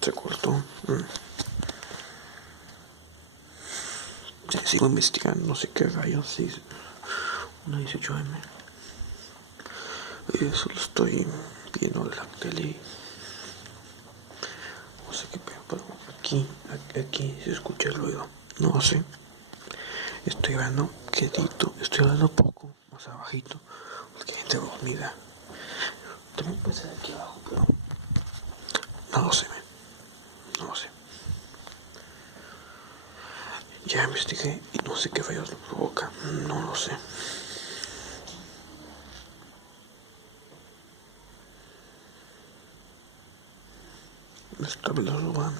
Se cortó. Sí, sigo investigando, no sé qué rayos, sí. Una 18M. Solo estoy viendo la tele. No sé qué pedo, pero aquí se escucha el ruido. No sé. Estoy hablando quietito, estoy hablando poco, más abajito, porque hay gente dormida. También puede ser aquí abajo, pero no lo sé, no lo sé. Ya investigué y no sé qué fallos lo provoca, no lo sé. Esta vez lo van.